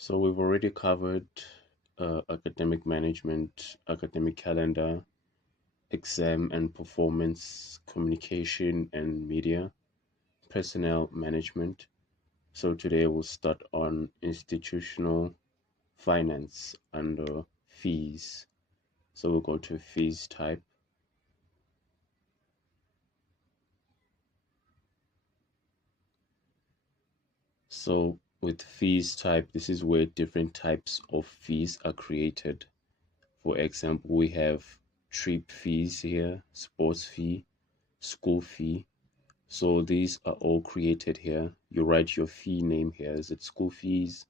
So we've already covered academic management, academic calendar, exam and performance, communication and media, personnel management. So today we'll start on institutional finance under fees. So we'll go to fees type. So with fees type, this is where different types of fees are created. For example, we have trip fees here, sports fee, school fee. So these are all created here. You write your fee name here. Is it school fees,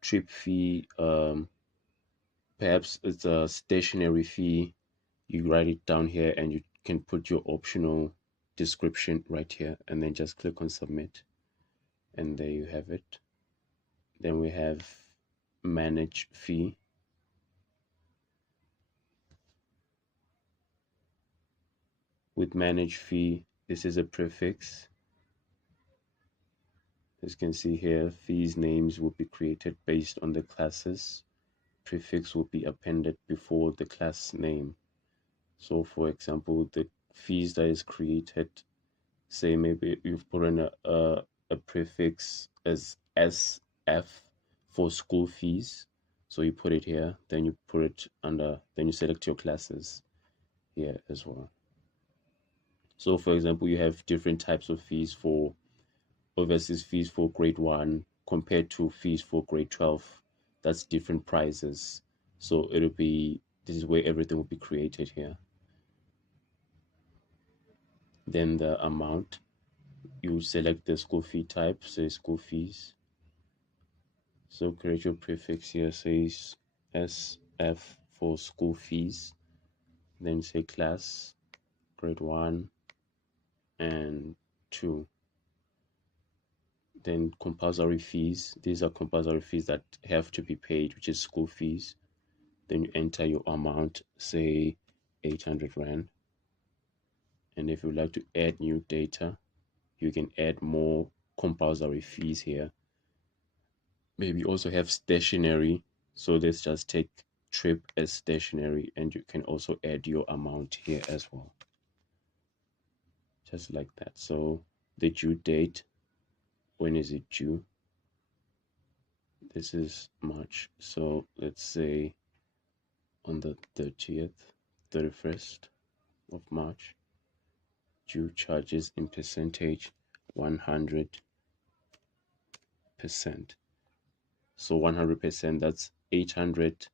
trip fee, perhaps it's a stationary fee. You write it down here and you can put your optional description right here and then just click on submit. And there you have it. Then we have manage fee. With manage fee, this is a prefix. As you can see here, fees names will be created based on the classes. Prefix will be appended before the class name. So for example, the fees that is created, say maybe you've put in a prefix as SF for school fees. So you put it here, then you put it under, then you select your classes here as well. So for example, you have different types of fees for overseas fees for grade 1 compared to fees for grade 12. That's different prices. So it'll be, this is where everything will be created here. Then the amount, you select the school fee type, say school fees. So create your prefix here, says SF for school fees. Then say class, grade 1 and 2. Then compulsory fees, these are compulsory fees that have to be paid, which is school fees. Then you enter your amount, say 800 Rand. And if you'd like to add new data, you can add more compulsory fees here. Maybe you also have stationery. So let's just take trip as stationery, and you can also add your amount here as well. Just like that. So the due date, when is it due? This is March. So let's say on the 30th, 31st of March. Due charges in percentage 100%. So 100%, that's 800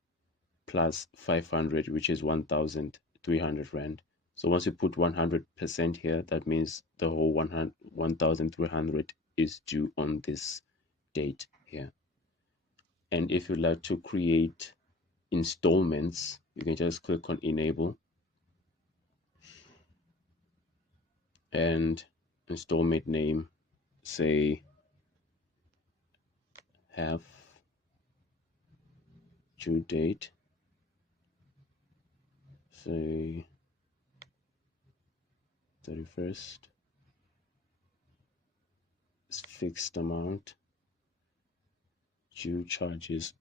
plus 500, which is 1,300 Rand. So once you put 100% here, that means the whole 1,300 is due on this date here. And if you'd like to create installments, you can just click on enable, and installment name, say have due date, say 31st, fixed amount, due charges.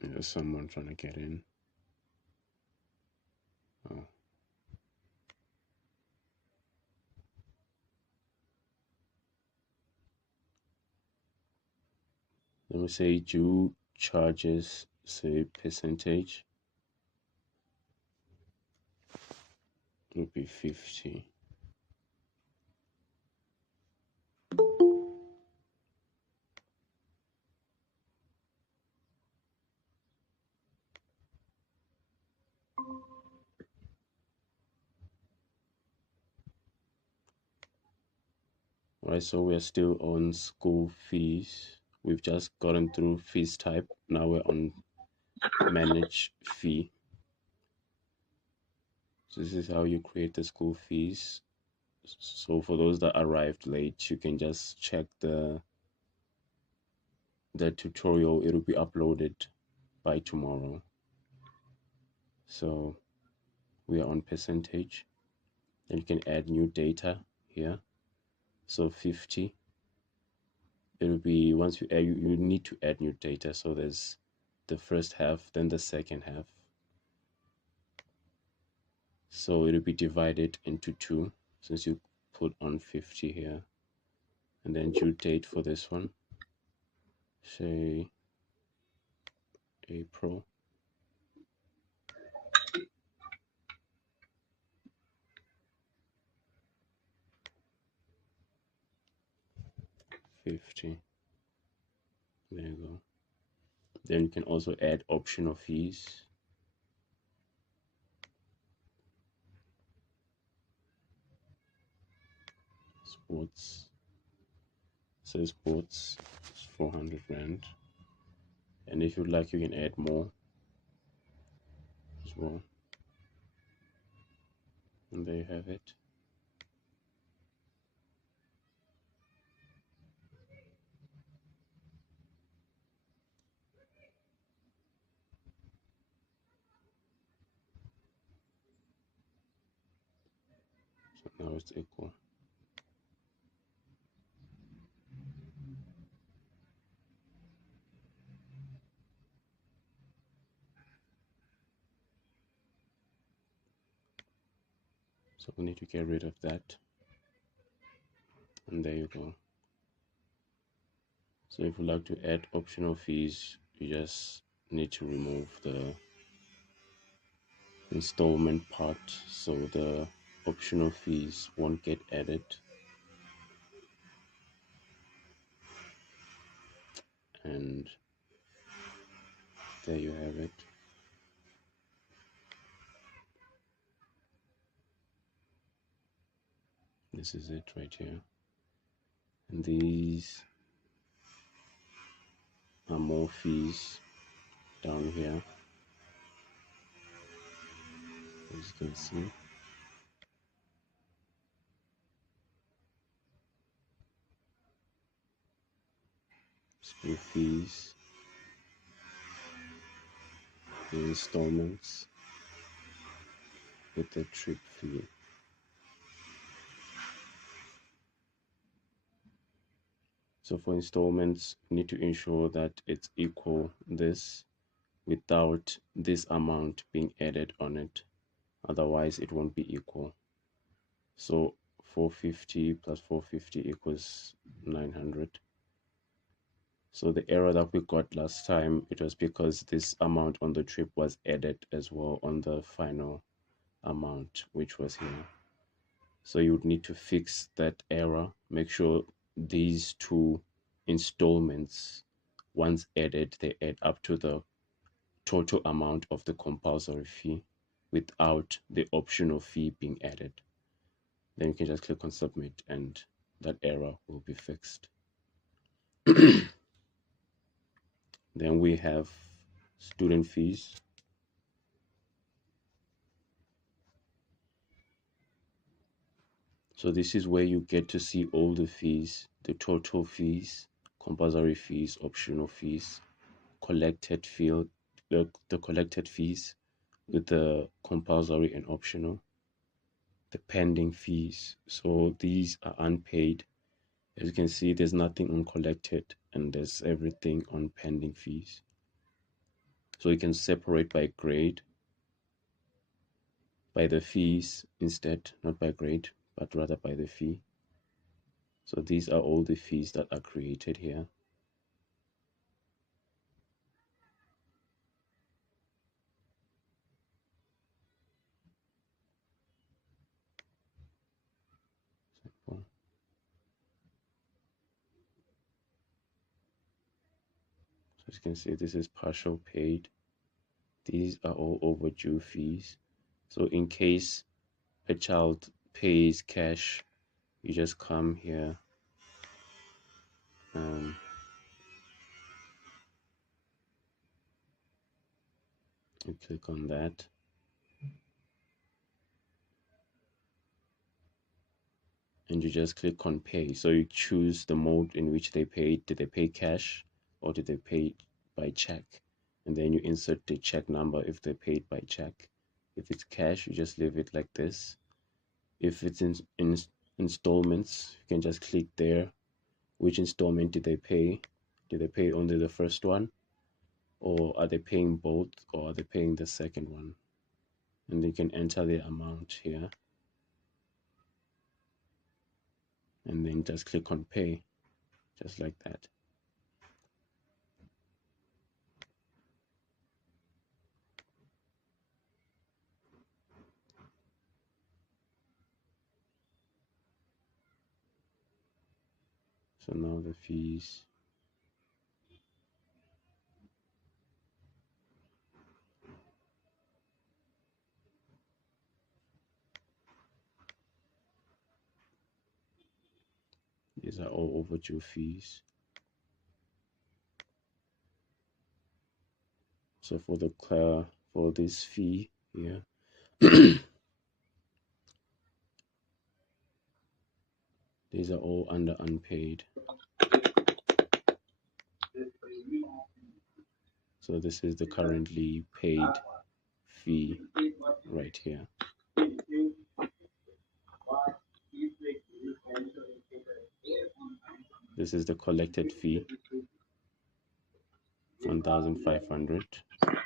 There's someone trying to get in. Oh. Let me say due charges, say percentage, would be 50. Right, so we're still on school fees. We've just gotten through fees type. Now we're on manage fee. So this is how you create the school fees. So for those that arrived late, you can just check the tutorial. It'll be uploaded by tomorrow. So we are on percentage. Then you can add new data here. So 50, it will be, once you add, you need to add new data. So there's the first half, then the second half. So it will be divided into 2 since you put on 50 here. And then due date for this one, say April. $50. There you go. Then you can also add optional fees. Sports. So sports is 400 Rand. And if you'd like, you can add more as well. And there you have it. So now it's equal. So we need to get rid of that. And there you go. So if you like to add optional fees, you just need to remove the installment part, so the optional fees won't get added. And there you have it. This is it right here. And these are more fees down here, as you can see. School fees, the installments with the trip fee. So for installments, you need to ensure that it's equal this without this amount being added on it. Otherwise, it won't be equal. So 450 plus 450 equals 900. So the error that we got last time, it was because this amount on the trip was added as well on the final amount, which was here. So you would need to fix that error. Make sure these two installments, once added, they add up to the total amount of the compulsory fee without the optional fee being added. Then you can just click on submit and that error will be fixed. Then we have student fees. So this is where you get to see all the fees, the total fees, compulsory fees, optional fees, collected field, the collected fees with the compulsory and optional, the pending fees. So these are unpaid. As you can see, there's nothing on collected and there's everything on pending fees. So you can separate by grade, by the fees instead, not by grade, but rather by the fee. So these are all the fees that are created here. Simple. So as you can see, this is partial paid. These are all overdue fees. So in case a child pays cash, you just come here and you click on that. And you just click on pay. So you choose the mode in which they paid. Did they pay cash or did they pay by check? And then you insert the check number if they paid by check. If it's cash, you just leave it like this. If it's installments, you can just click there. Which installment did they pay? Did they pay only the first one, or are they paying both, or are they paying the second one? And you can enter the amount here and then just click on pay, just like that. So now the fees. These are all overdue fees. So for this fee here, these are all under unpaid. So this is the currently paid fee right here. This is the collected fee, 1,500.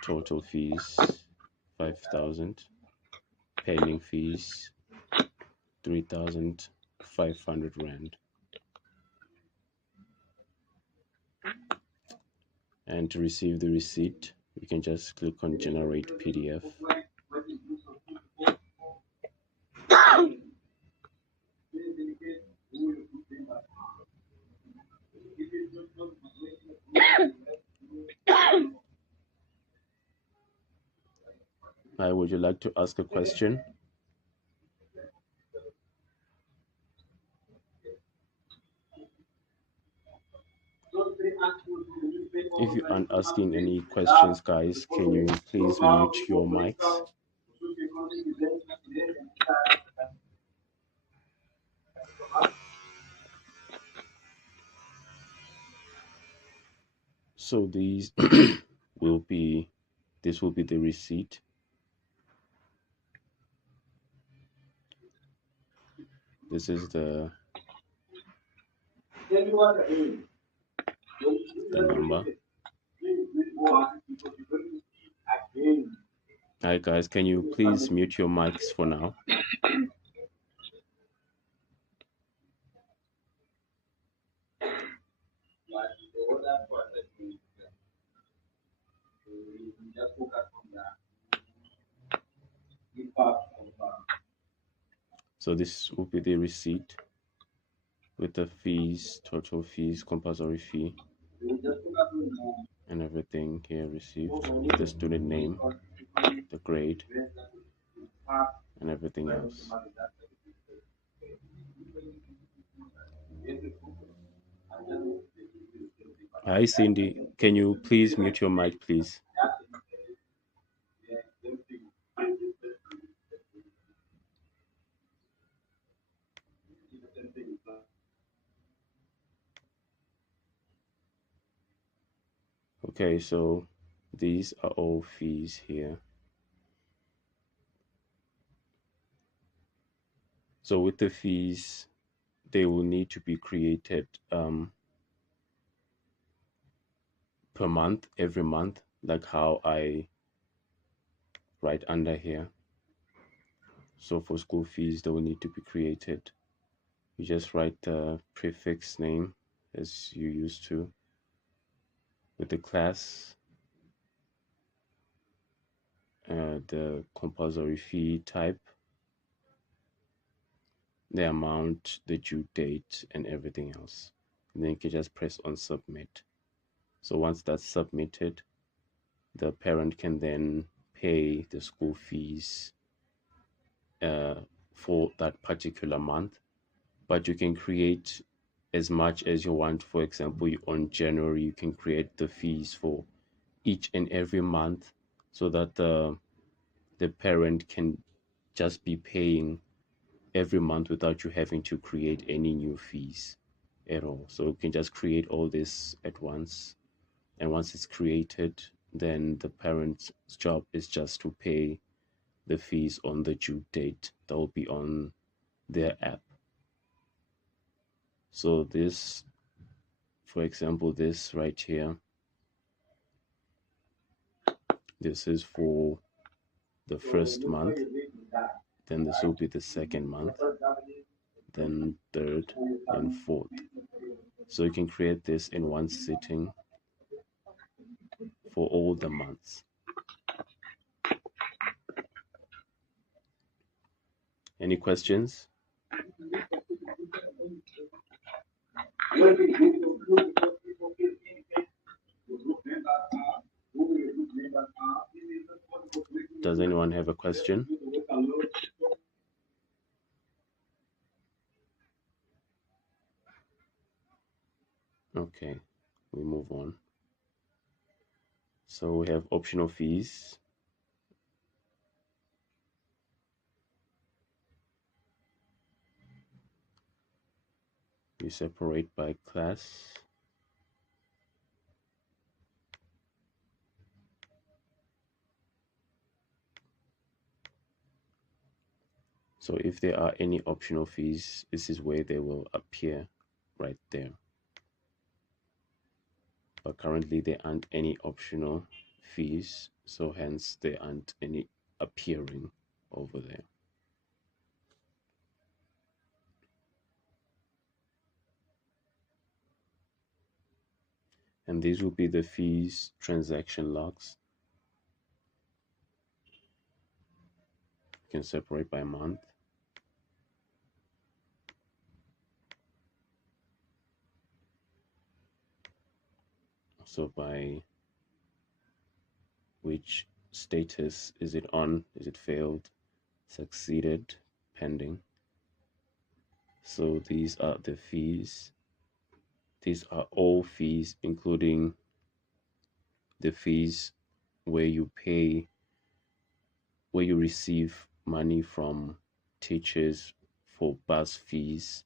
Total fees, 5,000. Pending fees, 3,500 Rand. And to receive the receipt, you can just click on generate PDF. Hi, would you like to ask a question? If you aren't asking any questions, guys, can you please mute your mics? So these will be, this will be the receipt. This is the number. Hi guys, can you please mute your mics for now? So this will be the receipt with the fees, total fees, compulsory fee, and everything here received, the student name, the grade, and everything else. Hi Cindy, can you please mute your mic, please? Okay, so these are all fees here. So with the fees, they will need to be created per month, every month, like how I write under here. So for school fees, they will need to be created. You just write the prefix name as you used to with the class, the compulsory fee type, the amount, the due date, and everything else. And then you can just press on submit. So once that's submitted, the parent can then pay the school fees for that particular month. But you can create as much as you want. For example, on January, you can create the fees for each and every month so that the parent can just be paying every month without you having to create any new fees at all. So you can just create all this at once. And once it's created, then the parent's job is just to pay the fees on the due date that will be on their app. So this, for example, this right here, this is for the first month, then this will be the second month, then third and fourth. So you can create this in one sitting for all the months. Any questions? Does anyone have a question? Okay, we move on. So we have optional fees. You separate by class. So if there are any optional fees, this is where they will appear right there. But currently there aren't any optional fees, so hence there aren't any appearing over there. And these will be the fees transaction logs. You can separate by month. So by which status is it on? Is it failed, succeeded, pending? So these are the fees. These are all fees, including the fees where you pay, where you receive money from teachers for bus fees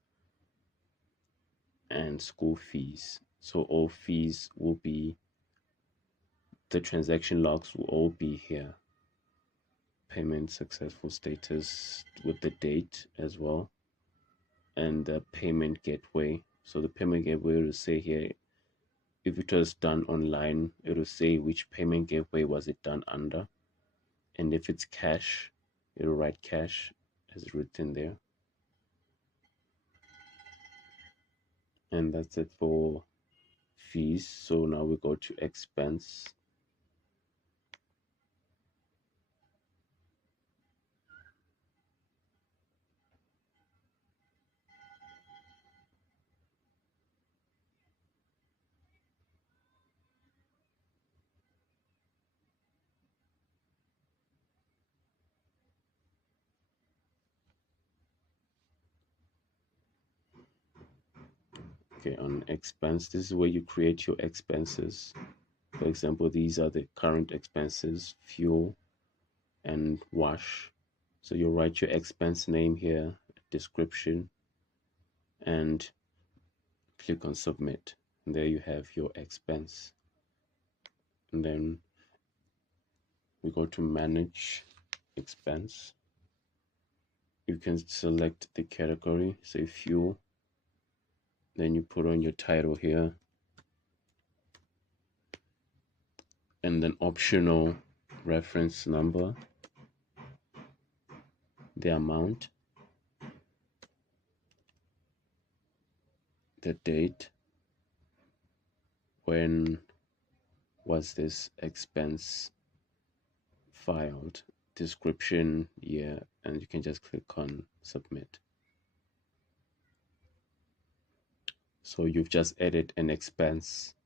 and school fees. So all fees will be, the transaction logs will all be here. Payment successful status with the date as well, and the payment gateway. So the payment gateway will say here, if it was done online, it will say which payment gateway was it done under. And if it's cash, it'll write cash as written there. And that's it for fees. So now we go to expense. Okay, on expense, this is where you create your expenses. For example, these are the current expenses: fuel and wash. So you write your expense name here, description, and click on submit. And there you have your expense. And then we go to manage expense. You can select the category, say fuel. Then you put on your title here, and then optional reference number, the amount, the date, when was this expense filed, description, year, and you can just click on submit. So you've just added an expense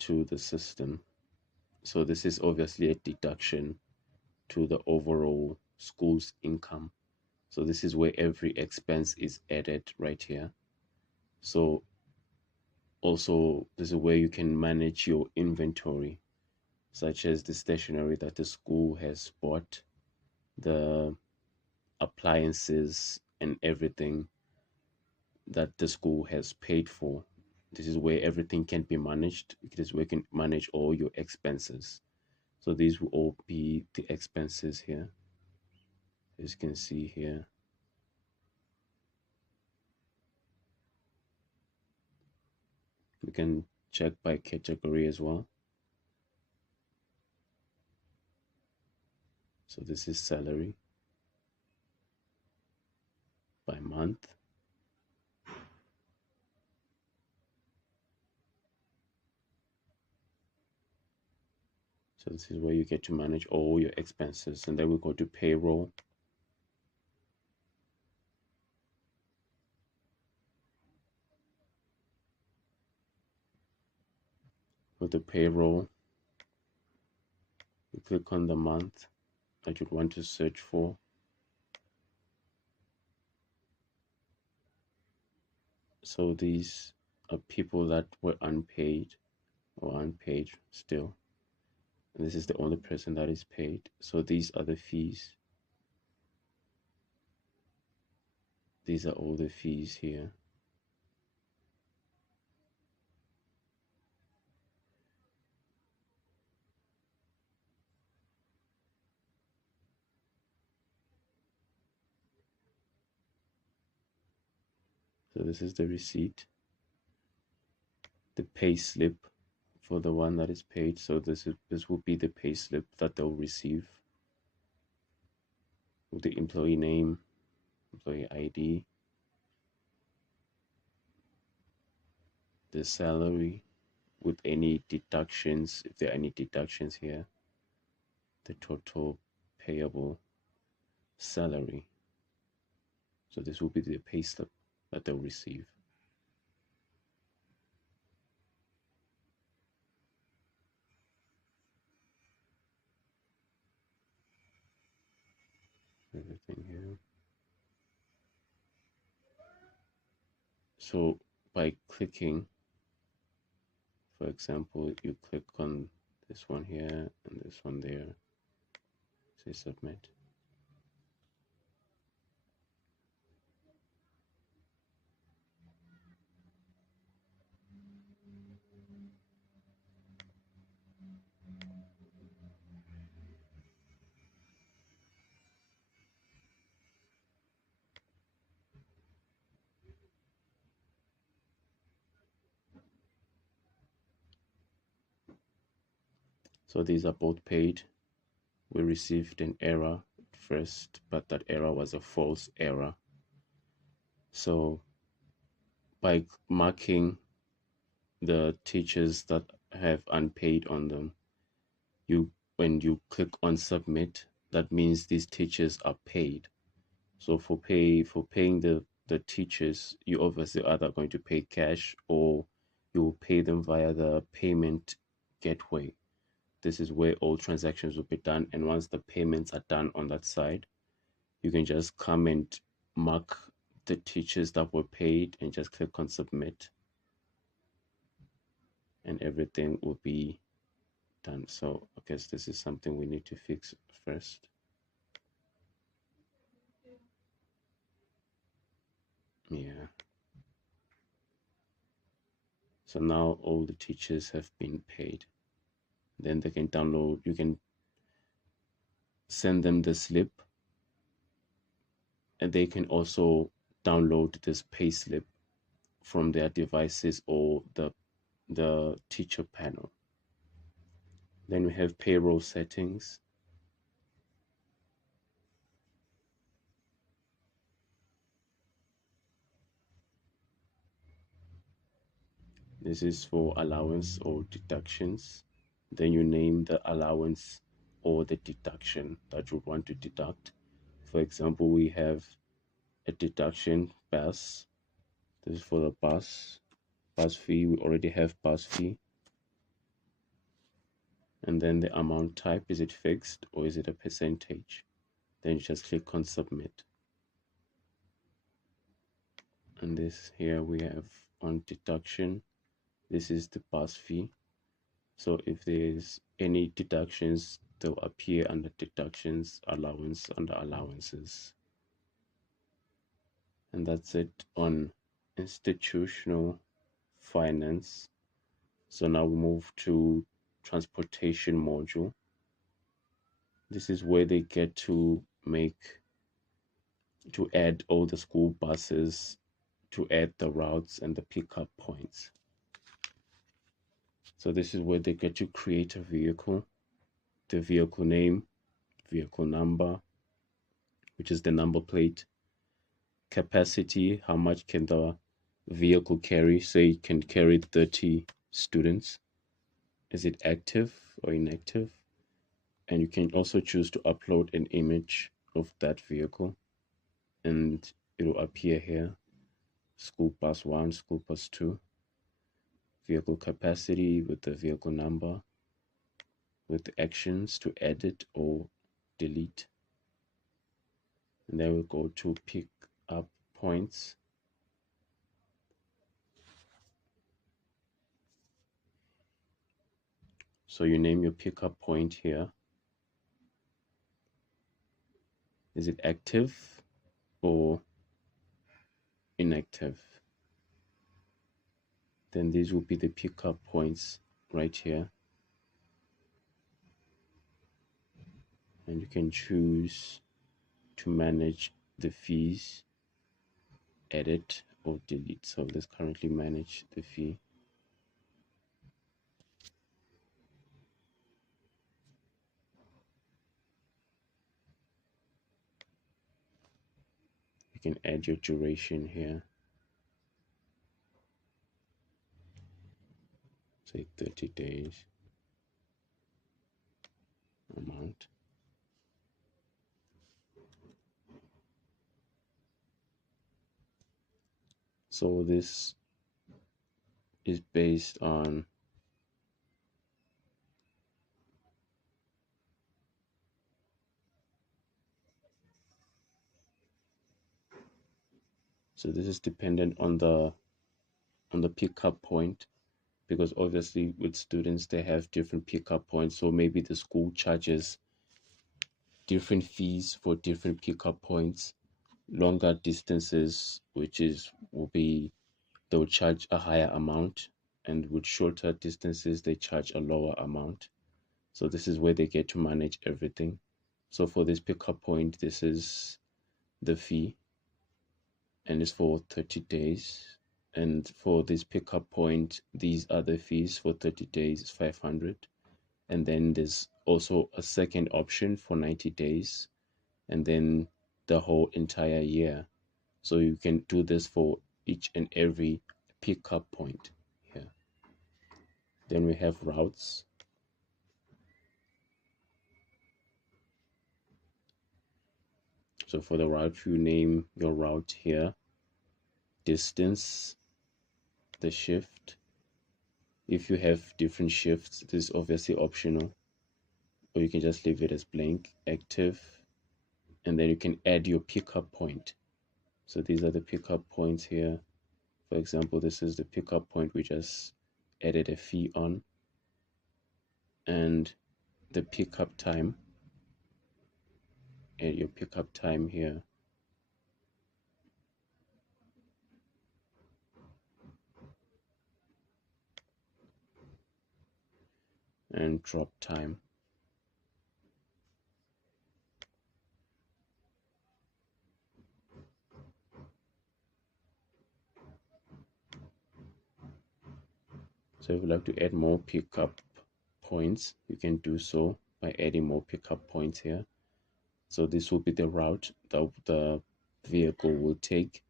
to the system. So this is obviously a deduction to the overall school's income. So this is where every expense is added right here. So also this is where you can manage your inventory, such as the stationery that the school has bought, the appliances and everything that the school has paid for. This is where everything can be managed. It is where you can manage all your expenses. So these will all be the expenses here, as you can see here. We can check by category as well. So this is salary by month. So this is where you get to manage all your expenses. And then we go to payroll. With the payroll, you click on the month that you'd want to search for. So these are people that were unpaid or unpaid still. And this is the only person that is paid. So these are the fees. These are all the fees here. So this is the receipt, the pay slip for the one that is paid. So this will be the pay slip that they'll receive with the employee name, employee ID, the salary with any deductions, if there are any deductions here, the total payable salary. So this will be the pay slip that they'll receive. Everything here. So by clicking, for example, you click on this one here and this one there, say submit. So these are both paid. We received an error first, but that error was a false error. So by marking the teachers that have unpaid on them, when you click on submit, that means these teachers are paid. So for paying the teachers, you obviously either going to pay cash or you will pay them via the payment gateway. This is where all transactions will be done. And once the payments are done on that side, you can just come and mark the teachers that were paid and just click on submit. And everything will be done. So I guess this is something we need to fix first. Yeah. So now all the teachers have been paid. Then they can download, you can send them the slip, and they can also download this pay slip from their devices or the teacher panel. Then we have payroll settings. This is for allowance or deductions. Then you name the allowance or the deduction that you want to deduct. For example, we have a deduction bus. This is for the bus fee. We already have bus fee. And then the amount type, is it fixed or is it a percentage? Then you just click on submit. And this here we have on deduction. This is the bus fee. So if there's any deductions, they'll appear under deductions, allowance, under allowances. And that's it on institutional finance. So now we move to transportation module. This is where they get to add all the school buses, to add the routes and the pickup points. So this is where they get to create a vehicle, the vehicle name, vehicle number, which is the number plate, capacity, how much can the vehicle carry, say it can carry 30 students, is it active or inactive, and you can also choose to upload an image of that vehicle, and it will appear here, school bus 1, school bus 2, vehicle capacity with the vehicle number, with actions to edit or delete. And then we'll go to pick up points. So you name your pickup point here. Is it active or inactive? Then these will be the pickup points right here. And you can choose to manage the fees, edit or delete. So let's currently manage the fee. You can add your duration here. Say 30 days amount. So this is based on this is dependent on the pickup point, because obviously with students they have different pickup points, so maybe the school charges different fees for different pickup points. Longer distances, they'll charge a higher amount, and with shorter distances they charge a lower amount. So this is where they get to manage everything. So for this pickup point, this is the fee, and it's for 30 days. And for this pickup point, these are the fees. For 30 days 500. And then there's also a second option for 90 days, and then the whole entire year. So you can do this for each and every pickup point here. Then we have routes. So for the route, you name your route here, distance, the shift. If you have different shifts, this is obviously optional, or you can just leave it as blank, active, and then you can add your pickup point. So these are the pickup points here. For example, this is the pickup point we just added a fee on, and the pickup time. Add your pickup time here. And drop time. So if you'd like to add more pickup points, you can do so by adding more pickup points here. So this will be the route that the vehicle will take,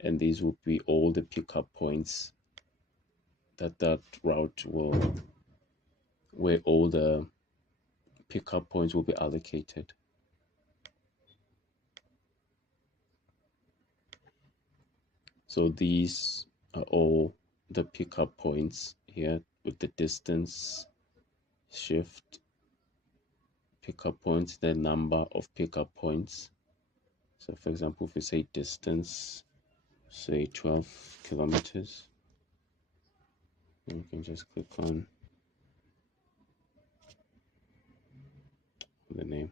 and these will be all the pickup points that route will, where all the pickup points will be allocated. So these are all the pickup points here with the distance, shift, pickup points, the number of pickup points. So for example, if we say distance, say 12 kilometers, and you can just click on the name.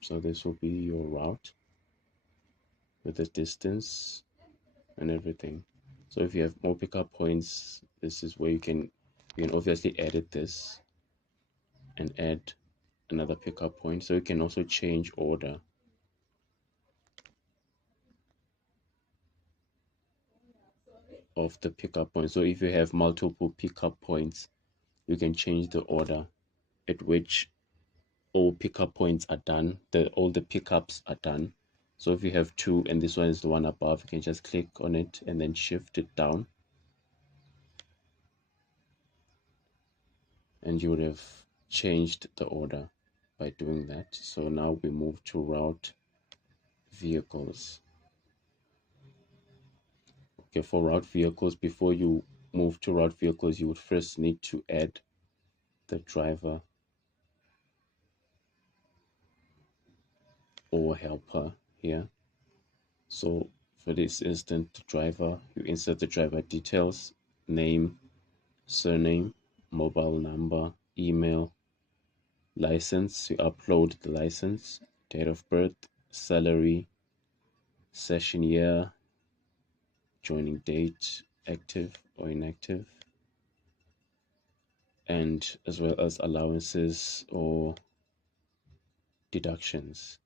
So this will be your route with the distance and everything. So if you have more pickup points, this is where you can obviously edit this and add another pickup point. So you can also change order of the pickup points. So if you have multiple pickup points, you can change the order at which all pickup points are done, all the pickups are done. So if you have two and this one is the one above, you can just click on it and then shift it down, and you would have changed the order by doing that. So now we move to route vehicles. Okay, for route vehicles, before you move to route vehicles, you would first need to add the driver or helper here. So for this instant, the driver, you insert the driver details, name, surname, mobile number, email, license, you upload the license, date of birth, salary, session year, joining date, active or inactive, and as well as allowances or deductions.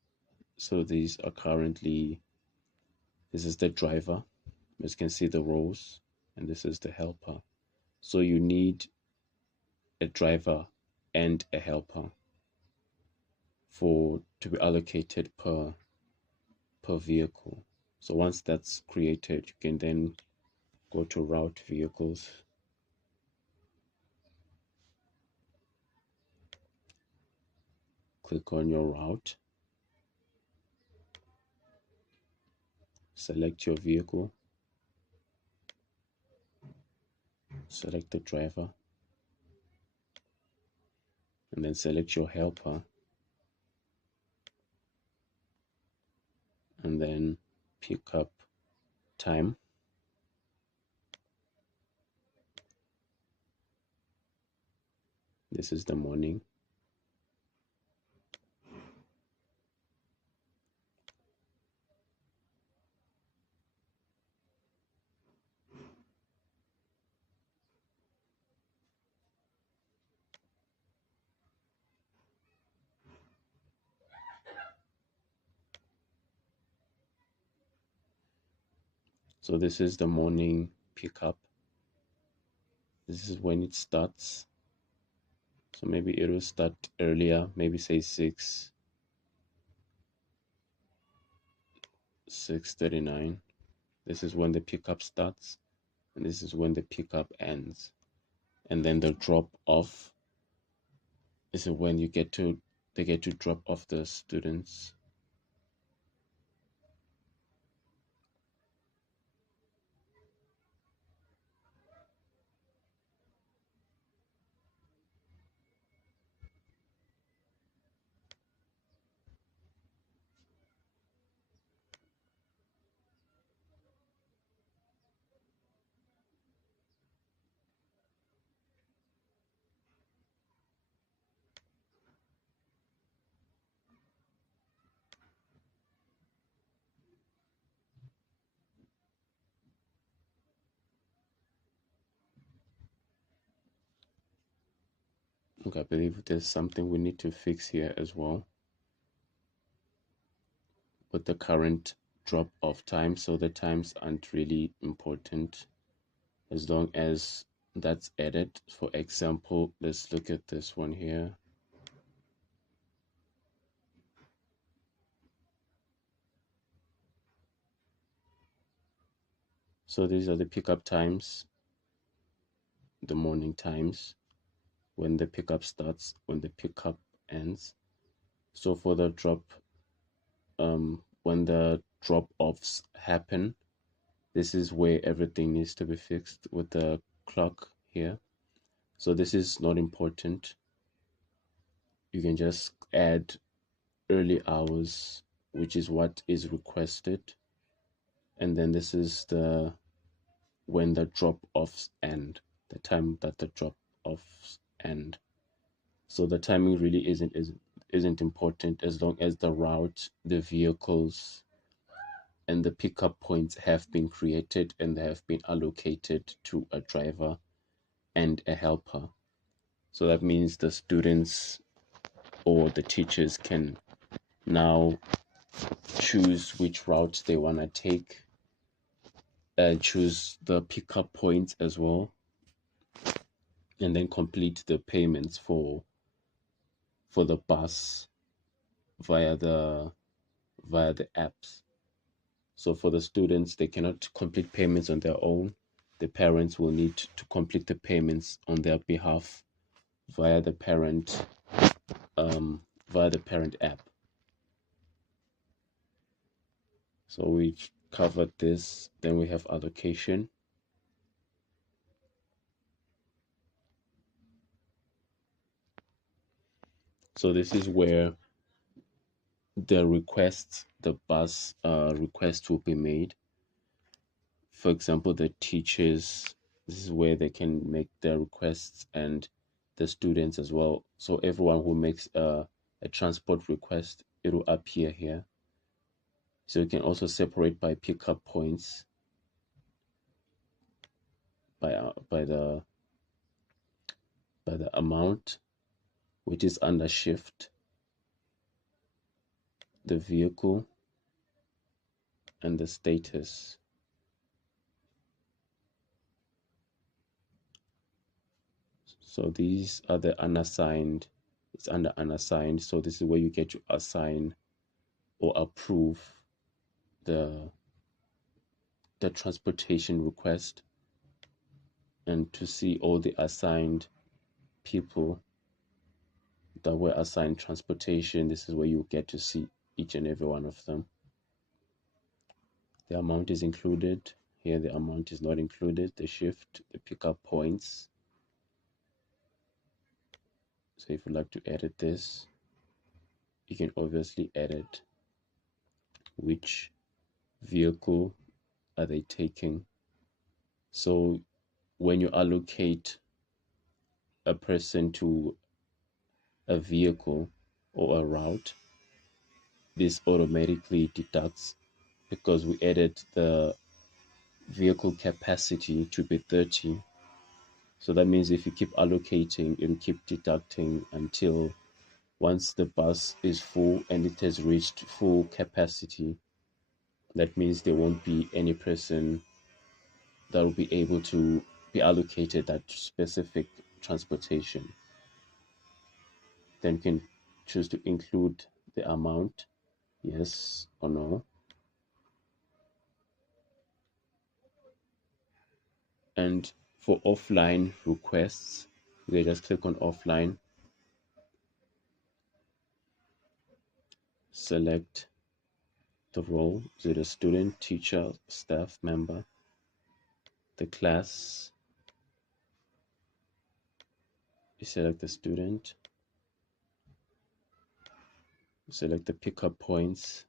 So these are currently, this is the driver, as you can see the rows, and this is the helper. So you need a driver and a helper for to be allocated per vehicle. So once that's created, you can then go to route vehicles, click on your route, select your vehicle, select the driver, and then select your helper, and then pick up time. This is the morning. So this is the morning pickup. This is when it starts. So maybe it will start earlier, maybe say 6:39. This is when the pickup starts, and this is when the pickup ends. And then the drop off, this is when they get to drop off the students. Okay, I believe there's something we need to fix here as well with the current drop off time. So the times aren't really important as long as that's added. For example, let's look at this one here. So these are the pickup times, the morning times, when the pickup starts, when the pickup ends. So for the when the drop offs happen, this is where everything needs to be fixed with the clock here. So this is not important. You can just add early hours, which is what is requested. And then this is the when the drop offs end, the time that the drop offs end. So the timing really isn't important as long as the route, the vehicles, and the pickup points have been created and they have been allocated to a driver and a helper. So that means the students or the teachers can now choose which route they want to take, choose the pickup points as well, and then complete the payments for the bus via the apps. So for the students, they cannot complete payments on their own. The parents will need to complete the payments on their behalf via the parent app. So we've covered this. Then we have allocation. So this is where the bus request will be made. For example, the teachers, this is where they can make their requests, and the students as well. So everyone who makes a transport request, it will appear here. So you can also separate by pickup points by the amount, which is under shift, the vehicle, and the status. So these are the unassigned. It's under unassigned. So this is where you get to assign or approve the transportation request, and to see all the assigned people that were assigned transportation. This is where you get to see each and every one of them. The amount is included. Here the amount is not included. The shift, the pickup points. So if you'd like to edit this, you can obviously edit which vehicle are they taking. So when you allocate a person to a vehicle or a route, this automatically deducts, because we added the vehicle capacity to be 30. So that means if you keep allocating, it will keep deducting until once the bus is full and it has reached full capacity. That means there won't be any person that will be able to be allocated that specific transportation. Then you can choose to include the amount, yes or no. And for offline requests, you just click on offline, select the role, is it a student, teacher, staff member, the class, you select the student, you select the pickup points,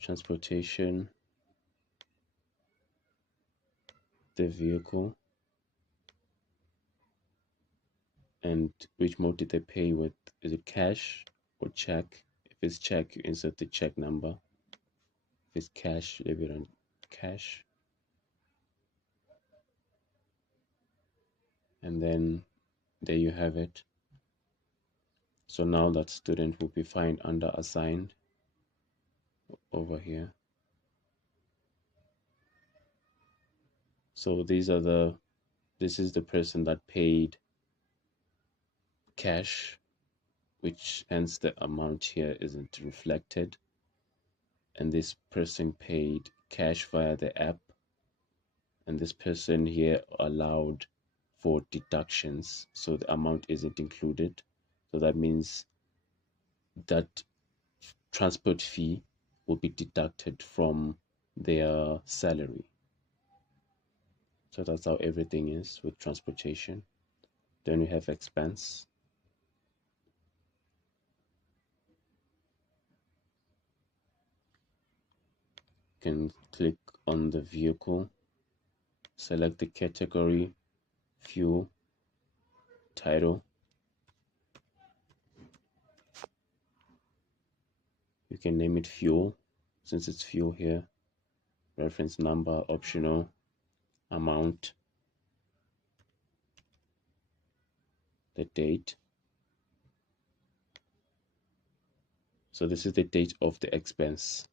transportation, the vehicle, and which mode did they pay with. Is it cash or check? If it's check, you insert the check number. If it's cash, leave it on cash. And then there you have it. So now that student will be found under assigned over here. So this is the person that paid cash, which hence the amount here isn't reflected. And this person paid cash via the app, and this person here allowed for deductions, so the amount isn't included. So that means that transport fee will be deducted from their salary. So that's how everything is with transportation. Then we have expense. You can click on the vehicle, select the category, fuel, title. You can name it fuel, since it's fuel here. Reference number, optional. Amount, the date. So this is the date of the expense.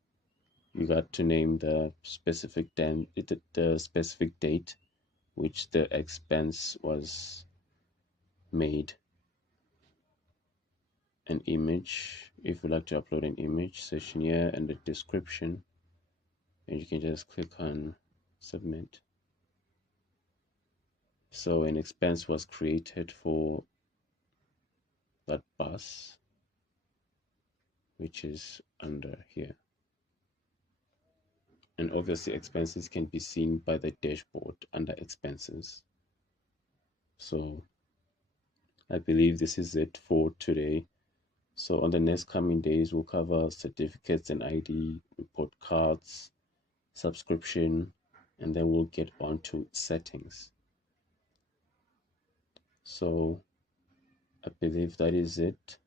You got to name the specific the specific date which the expense was made. An image, if you like to upload an image, section here and the description, and you can just click on submit. So an expense was created for that bus, which is under here. And obviously expenses can be seen by the dashboard under expenses. So I believe this is it for today. So on the next coming days, we'll cover certificates and ID, report cards, subscription, and then we'll get on to settings. So I believe that is it.